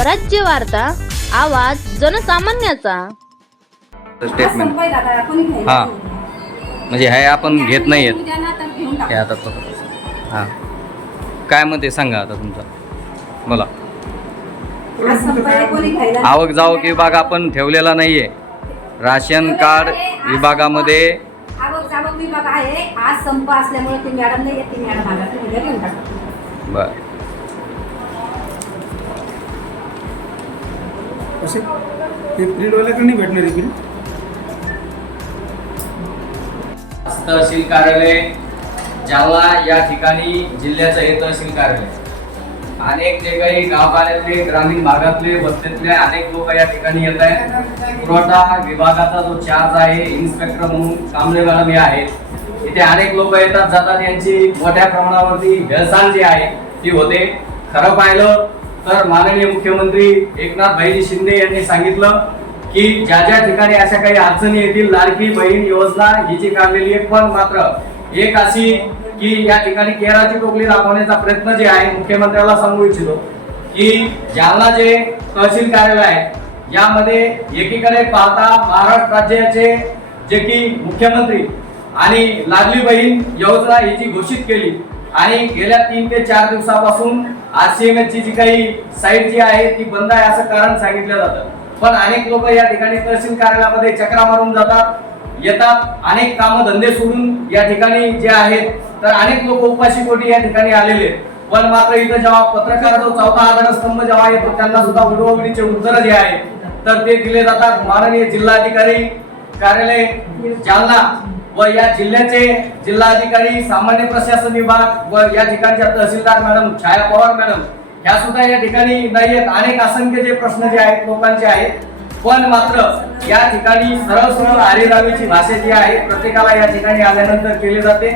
स्वराज्य वार्ता आवाज जनसामान्याचा. स्टेटमेंट. हा. म्हणजे हे आपण घेत नाही आहेत. हे आता तो हां. काय मग ते सांगा आता तुमचं. बोला. आवक जावक विभाग आपण ठेवलेला नाही आहे राशन कार्ड विभागामध्ये विभाग आहे. आज संप असल्यामुळे ती असे? ते प्रिंटवाल्याकडे नाही भेटणार आहे प्रिंट तहसील कार्यालय जालना या ठिकाणी जिल्ह्याचं हे तहसील कार्यालय. अनेक जे काही गावपाड्यातले ग्रामीण भागातले वस्तीतले अनेक लोक या ठिकाणी येत आहेत. पुरवठा विभागाचा जो चार्ज आहे इन्स्पेक्टर म्हणून कांबळे मॅडम हे आहेत. इथे अनेक लोक येतात जातात. यांची मोठ्या प्रमाणावरती हेळसांड जी आहे ती होते. खरं पाहिलं तर माननीय मुख्यमंत्री एकनाथ भाईजी शिंदे यांनी सांगितलं की ज्या ज्या ठिकाणी अशा काही अडचणी येतील लाडकी बहीण योजना ही जी काढलेली आहे पण मात्र एक अशी की या ठिकाणी केराची टोपली दाखवण्याचा प्रयत्न जे आहे मुख्यमंत्र्याला सांगू इच्छितो की जालना जे तहसील कार्यालय आहे यामध्ये एकीकडे पाहता महाराष्ट्र राज्याचे जे की मुख्यमंत्री आणि लाडली बहीण योजना ही जी घोषित केली. आणि गेल्या तीन ते चार दिवसापासून आरसीएमएस ची जी काही साईट जी आहे ती बंद आहे असं कारण सांगितलं जातं पण अनेक लोक या ठिकाणी तहसील कार्यालयामध्ये चक्रा मारून जातात येतात अनेक काम धंदे सोडून या ठिकाणी जे आहेत तर अनेक लोक उपाशी पोटी या ठिकाणी आलेले आहेत. पण मात्र इथं जेव्हा पत्रकाराचा चौथा आधारस्तंभ जेव्हा येतो त्यांना सुद्धा उडवडीचे उत्तर जे आहे तर ते दिले जातात माननीय जिल्हाधिकारी कार्यालय जालना व या जिल्ह्याचे जिल्हाधिकारी सामान्य प्रशासन विभाग व या ठिकाणच्या तहसीलदार मॅडम छाया पवार मॅडम ह्या सुद्धा या ठिकाणी नाही आहेत. अनेक असंख्य जे प्रश्न जे आहेत लोकांचे आहेत. पण मात्र या ठिकाणी सरळ सरळ आरेरावीची भाषा जी आहे प्रत्येकाला या ठिकाणी आल्यानंतर केली जाते.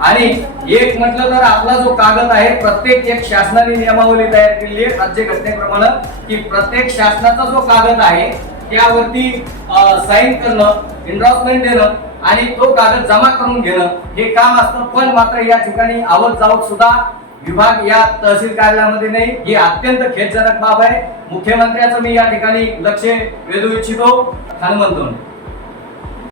आणि एक म्हटलं तर आपला जो कागद आहे प्रत्येक एक शासनाने नियमावली तयार केली आहे राज्यघटनेप्रमाणे की प्रत्येक शासनाचा जो कागद आहे त्यावरती साईन करणं इंडॉर्समेंट देणं आणि तो कागद जमा करून घेणं हे काम असतं. पण मात्र या ठिकाणी आवक जावक सुद्धा विभाग या तहसील कार्यालयामध्ये नाही. ही अत्यंत खेदजनक बाब आहे. मुख्यमंत्र्याचं मी या ठिकाणी लक्ष वेधू इच्छितो. हनुमंतोन